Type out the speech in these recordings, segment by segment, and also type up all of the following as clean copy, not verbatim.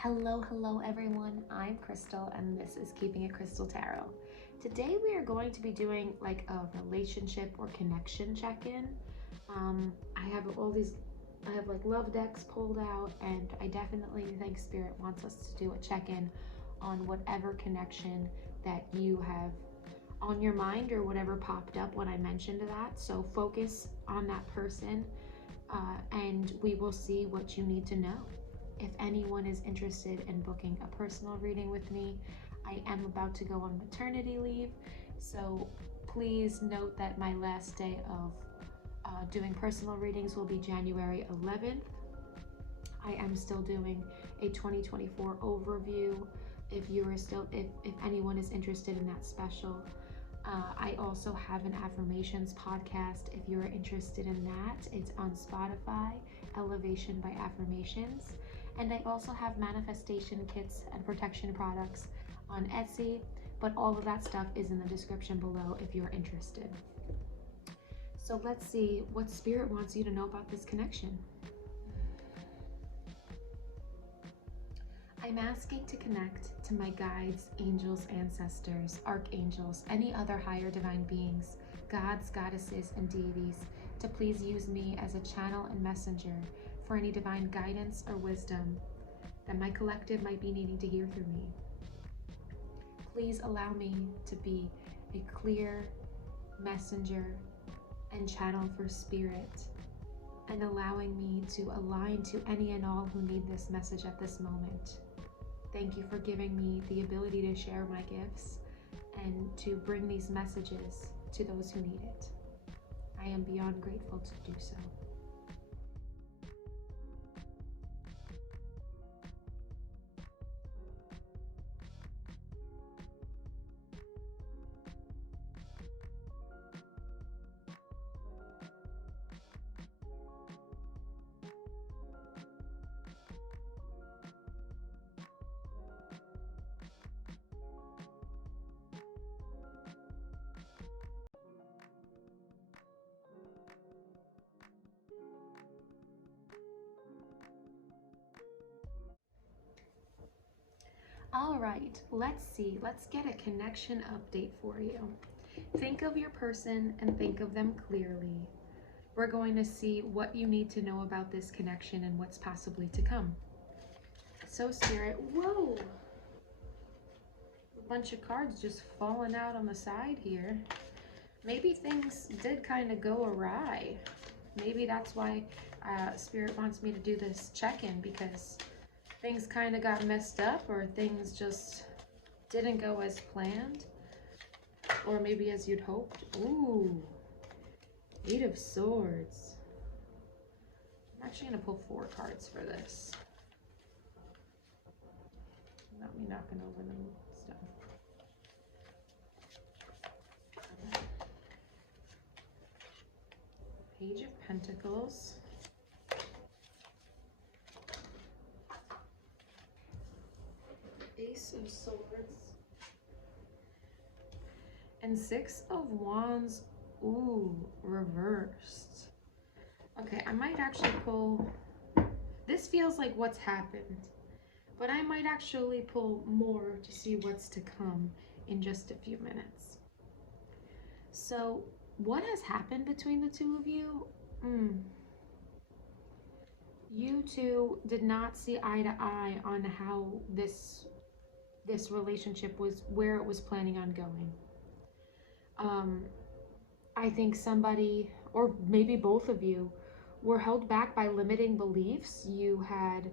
Hello everyone. I'm Krystal and this is Keeping It Krystal Tarot. Today we are going to be doing like a relationship or connection check-in. I have like love decks pulled out, and I definitely think Spirit wants us to do a check-in on whatever connection that you have on your mind or whatever popped up when I mentioned that. So focus on that person and we will see what you need to know. If anyone is interested in booking a personal reading with me, I am about to go on maternity leave, so please note that my last day of doing personal readings will be January 11th. I am still doing a 2024 overview if anyone is interested in that special. I also have an affirmations podcast if you're interested in that. It's on Spotify, Elevation by Affirmations. And I also have manifestation kits and protection products on Etsy, but all of that stuff is in the description below if you're interested. So let's see what Spirit wants you to know about this connection. I'm asking to connect to my guides, angels, ancestors, archangels, any other higher divine beings, gods, goddesses, and deities to please use me as a channel and messenger for any divine guidance or wisdom that my collective might be needing to hear through me. Please allow me to be a clear messenger and channel for Spirit, and allowing me to align to any and all who need this message at this moment. Thank you for giving me the ability to share my gifts and to bring these messages to those who need it. I am beyond grateful to do so. All right, let's see. Let's get a connection update for you. Think of your person and think of them clearly. We're going to see what you need to know about this connection and what's possibly to come. So Spirit, whoa! A bunch of cards just falling out on the side here. Maybe things did kind of go awry. Maybe that's why Spirit wants me to do this check-in, because things kind of got messed up, or things just didn't go as planned, or maybe as you'd hoped. Ooh, 8 of Swords. I'm actually going to pull 4 cards for this. Not me knocking over them stuff. Page of Pentacles. Ace of Swords. And 6 of Wands. Ooh, reversed. Okay, I might actually pull... This feels like what's happened, but I might actually pull more to see what's to come in just a few minutes. So, what has happened between the two of you? You two did not see eye to eye on how this relationship was, where it was planning on going. I think somebody, or maybe both of you, were held back by limiting beliefs. You had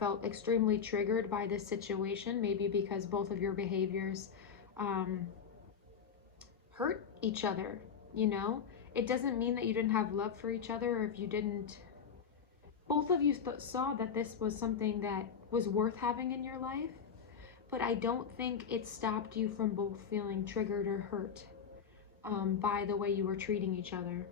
felt extremely triggered by this situation, maybe because both of your behaviors hurt each other, you know? It doesn't mean that you didn't have love for each other, or if you didn't. Both of you saw that this was something that was worth having in your life, but I don't think it stopped you from both feeling triggered or hurt by the way you were treating each other.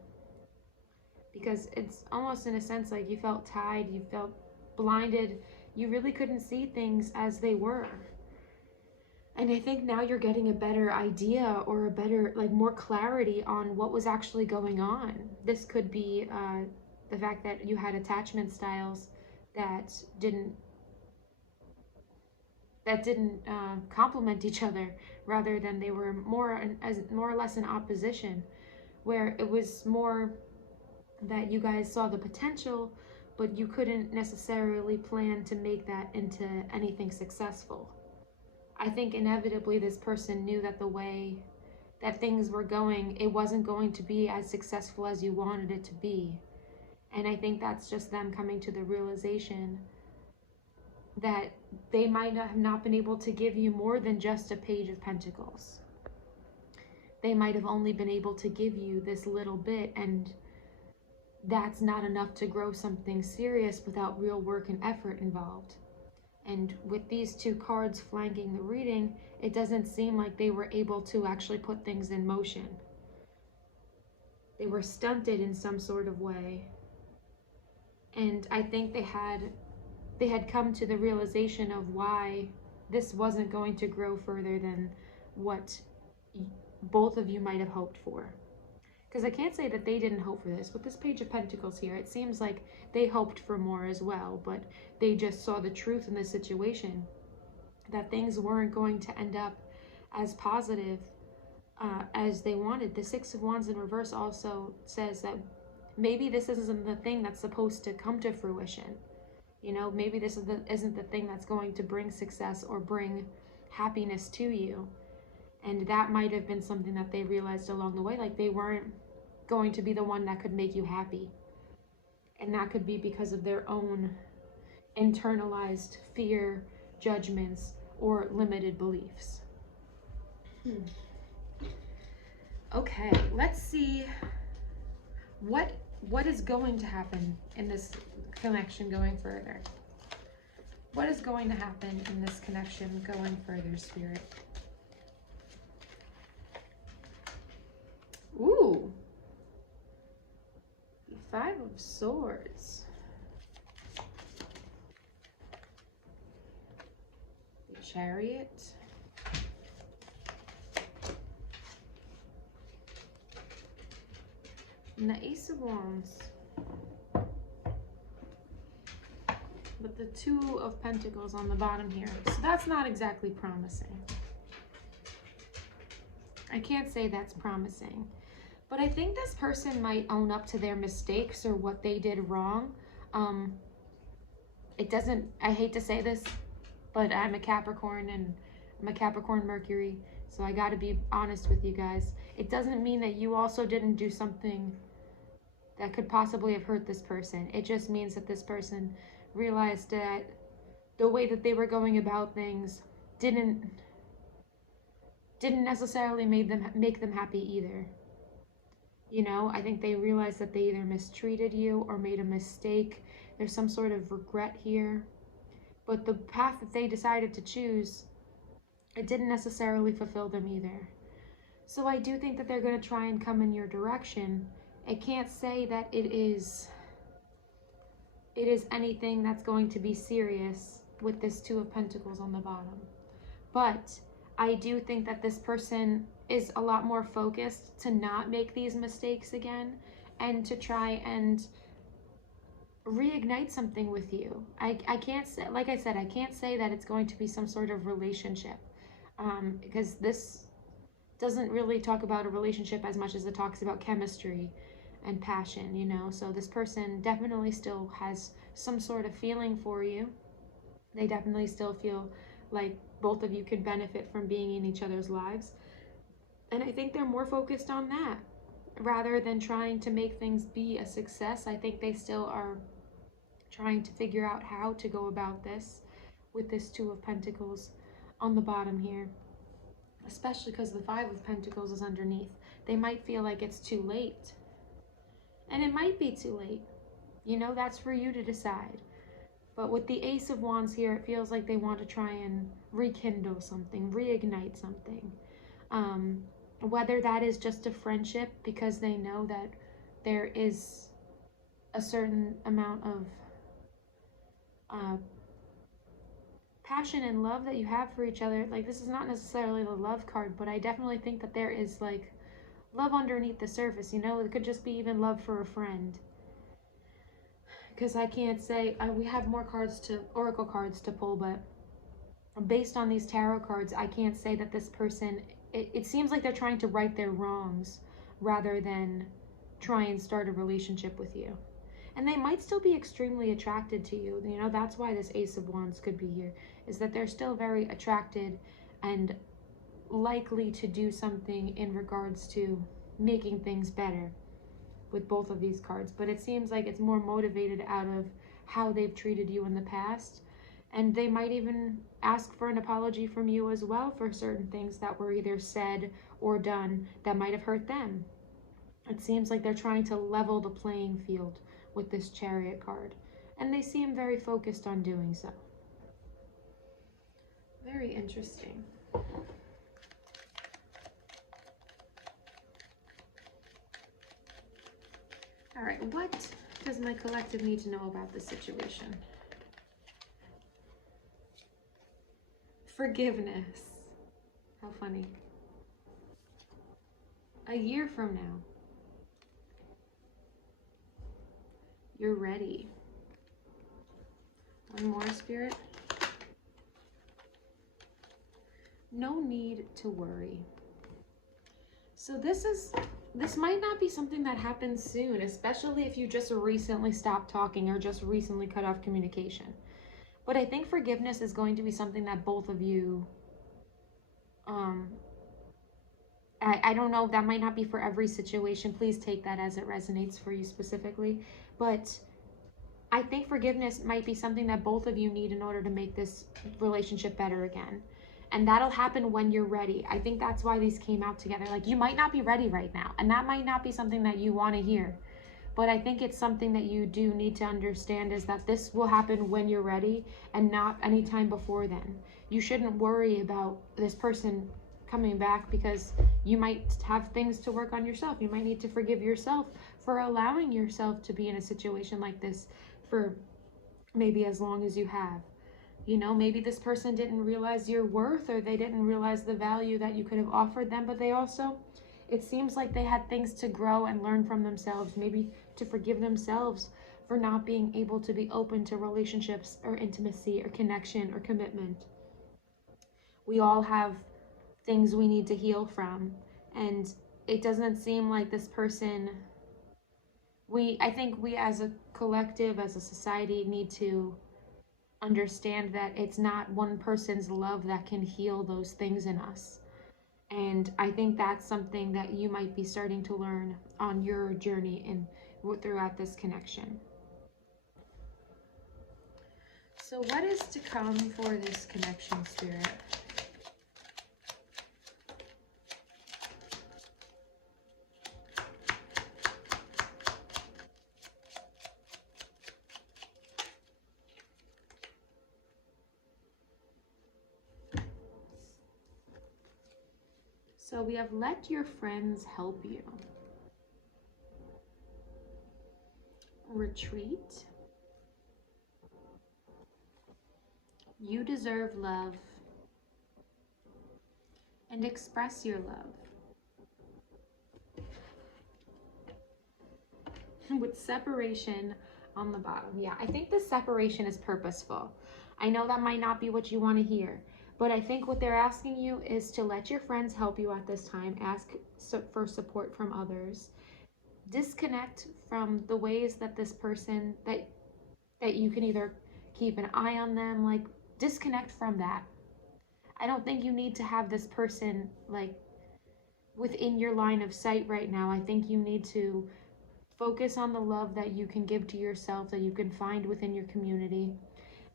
Because it's almost in a sense like you felt tied, you felt blinded, you really couldn't see things as they were. And I think now you're getting a better idea, or a better, like, more clarity on what was actually going on. This could be the fact that you had attachment styles that didn't complement each other, rather than they were more or less in opposition, where it was more that you guys saw the potential, but you couldn't necessarily plan to make that into anything successful. I think inevitably this person knew that the way that things were going, it wasn't going to be as successful as you wanted it to be. And I think that's just them coming to the realization that they might have not been able to give you more than just a Page of Pentacles. They might have only been able to give you this little bit, and that's not enough to grow something serious without real work and effort involved. And with these two cards flanking the reading, it doesn't seem like they were able to actually put things in motion. They were stunted in some sort of way. And I think they had come to the realization of why this wasn't going to grow further than what both of you might have hoped for. Because I can't say that they didn't hope for this. With this Page of Pentacles here, it seems like they hoped for more as well, but they just saw the truth in the situation, that things weren't going to end up as positive as they wanted. The Six of Wands in reverse also says that maybe this isn't the thing that's supposed to come to fruition. You know, maybe this isn't the thing that's going to bring success or bring happiness to you. And that might have been something that they realized along the way, like they weren't going to be the one that could make you happy. And that could be because of their own internalized fear, judgments, or limited beliefs. Okay, let's see what is going to happen in this connection going further. What is going to happen in this connection going further, Spirit? Ooh. The Five of Swords. The Chariot. And the Ace of Wands. But the Two of Pentacles on the bottom here. So that's not exactly promising. I can't say that's promising. But I think this person might own up to their mistakes or what they did wrong. I hate to say this, but I'm a Capricorn and I'm a Capricorn Mercury. So I got to be honest with you guys. It doesn't mean that you also didn't do something that could possibly have hurt this person. It just means that this person realized that the way that they were going about things didn't necessarily make them happy either. You know, I think they realized that they either mistreated you or made a mistake. There's some sort of regret here. But the path that they decided to choose, it didn't necessarily fulfill them either. So I do think that they're going to try and come in your direction. I can't say that it is anything that's going to be serious with this Two of Pentacles on the bottom. But I do think that this person is a lot more focused to not make these mistakes again and to try and reignite something with you. I can't say, like I said, I can't say that it's going to be some sort of relationship because this doesn't really talk about a relationship as much as it talks about chemistry and passion, you know. So this person definitely still has some sort of feeling for you. They definitely still feel like both of you could benefit from being in each other's lives. And I think they're more focused on that rather than trying to make things be a success. I think they still are trying to figure out how to go about this with this Two of Pentacles on the bottom here, especially because the Five of Pentacles is underneath. They might feel like it's too late, and it might be too late. You know, that's for you to decide. But with the Ace of Wands here, it feels like they want to try and rekindle something, reignite something. Whether that is just a friendship because they know that there is a certain amount of passion and love that you have for each other. Like, this is not necessarily the love card, but I definitely think that there is like love underneath the surface, you know. It could just be even love for a friend. because I can't say, we have more cards to, oracle cards to pull, but based on these tarot cards, I can't say that this person, it seems like they're trying to right their wrongs rather than try and start a relationship with you. And they might still be extremely attracted to you. You know, that's why this Ace of Wands could be here, is that they're still very attracted and likely to do something in regards to making things better with both of these cards. But it seems like it's more motivated out of how they've treated you in the past. And they might even ask for an apology from you as well for certain things that were either said or done that might have hurt them. It seems like they're trying to level the playing field with this Chariot card. And they seem very focused on doing so. Very interesting. All right, what does my collective need to know about this situation? Forgiveness. How funny. A year from now, you're ready. One more, Spirit. No need to worry. So this might not be something that happens soon, especially if you just recently stopped talking or just recently cut off communication. But I think forgiveness is going to be something that both of you, I don't know, that might not be for every situation. Please take that as it resonates for you specifically. But I think forgiveness might be something that both of you need in order to make this relationship better again. And that'll happen when you're ready. I think that's why these came out together. Like, you might not be ready right now, and that might not be something that you want to hear. But I think it's something that you do need to understand, is that this will happen when you're ready and not anytime before then. You shouldn't worry about this person coming back, because you might have things to work on yourself. You might need to forgive yourself for allowing yourself to be in a situation like this for maybe as long as you have. You know, maybe this person didn't realize your worth, or they didn't realize the value that you could have offered them, but they also, it seems like they had things to grow and learn from themselves, maybe to forgive themselves for not being able to be open to relationships or intimacy or connection or commitment. We all have things we need to heal from, and it doesn't seem like this person, I think we as a collective, as a society, need to understand that it's not one person's love that can heal those things in us. And I think that's something that you might be starting to learn on your journey and throughout this connection. So what is to come for this connection, Spirit? So we have let your friends help you. Retreat. You deserve love. And express your love. With separation on the bottom. Yeah, I think this separation is purposeful. I know that might not be what you want to hear, but I think what they're asking you is to let your friends help you at this time. Ask for support from others. Disconnect from the ways that this person, that you can either keep an eye on them, like disconnect from that. I don't think you need to have this person like within your line of sight right now. I think you need to focus on the love that you can give to yourself, that you can find within your community,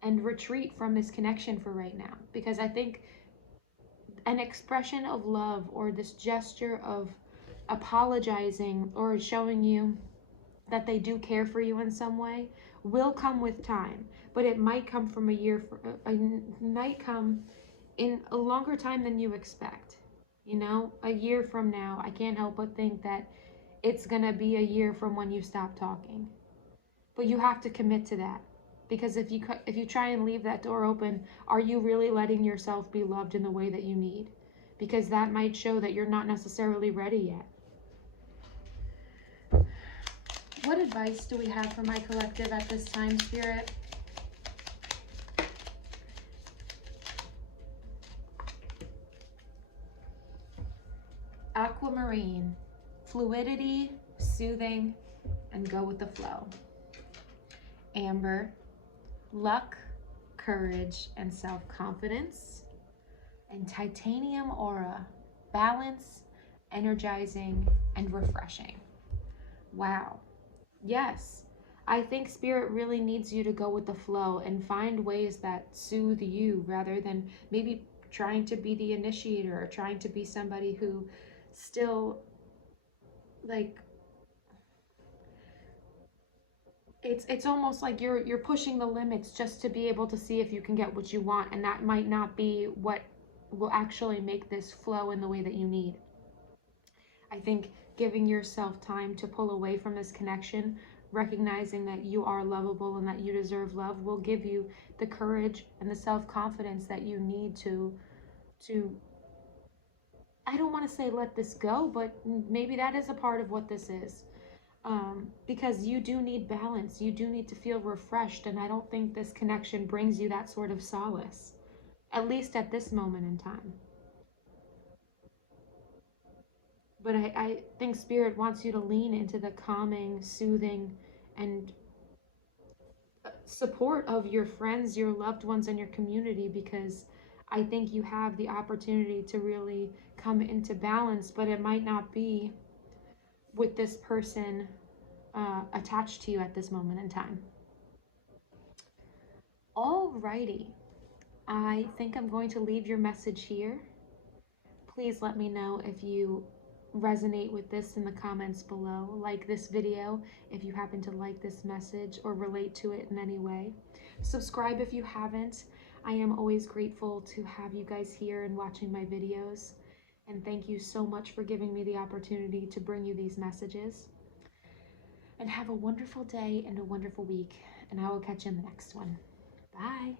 and retreat from this connection for right now. Because I think an expression of love, or this gesture of apologizing or showing you that they do care for you in some way, will come with time. But it might come from might come in a longer time than you expect. You know, a year from now, I can't help but think that it's gonna be a year from when you stop talking. But you have to commit to that. Because if you try and leave that door open, are you really letting yourself be loved in the way that you need? Because that might show that you're not necessarily ready yet. What advice do we have for my collective at this time, Spirit? Aquamarine, fluidity, soothing, and go with the flow. Amber, luck, courage, and self-confidence. And titanium aura, balance, energizing, and refreshing. Wow. Yes, I think Spirit really needs you to go with the flow and find ways that soothe you rather than maybe trying to be the initiator or trying to be somebody who still, like, it's almost like you're pushing the limits just to be able to see if you can get what you want, and that might not be what will actually make this flow in the way that you need. I think giving yourself time to pull away from this connection, recognizing that you are lovable and that you deserve love, will give you the courage and the self-confidence that you need to I don't want to say let this go, but maybe that is a part of what this is. Because you do need balance, you do need to feel refreshed, and I don't think this connection brings you that sort of solace, at least at this moment in time. But I think Spirit wants you to lean into the calming, soothing, and support of your friends, your loved ones, and your community, because I think you have the opportunity to really come into balance, but it might not be with this person attached to you at this moment in time. Alrighty, I think I'm going to leave your message here. Please let me know if you resonate with this in the comments below. Like this video if you happen to like this message or relate to it in any way. Subscribe if you haven't. I am always grateful to have you guys here and watching my videos. And thank you so much for giving me the opportunity to bring you these messages. And have a wonderful day and a wonderful week. And I will catch you in the next one. Bye.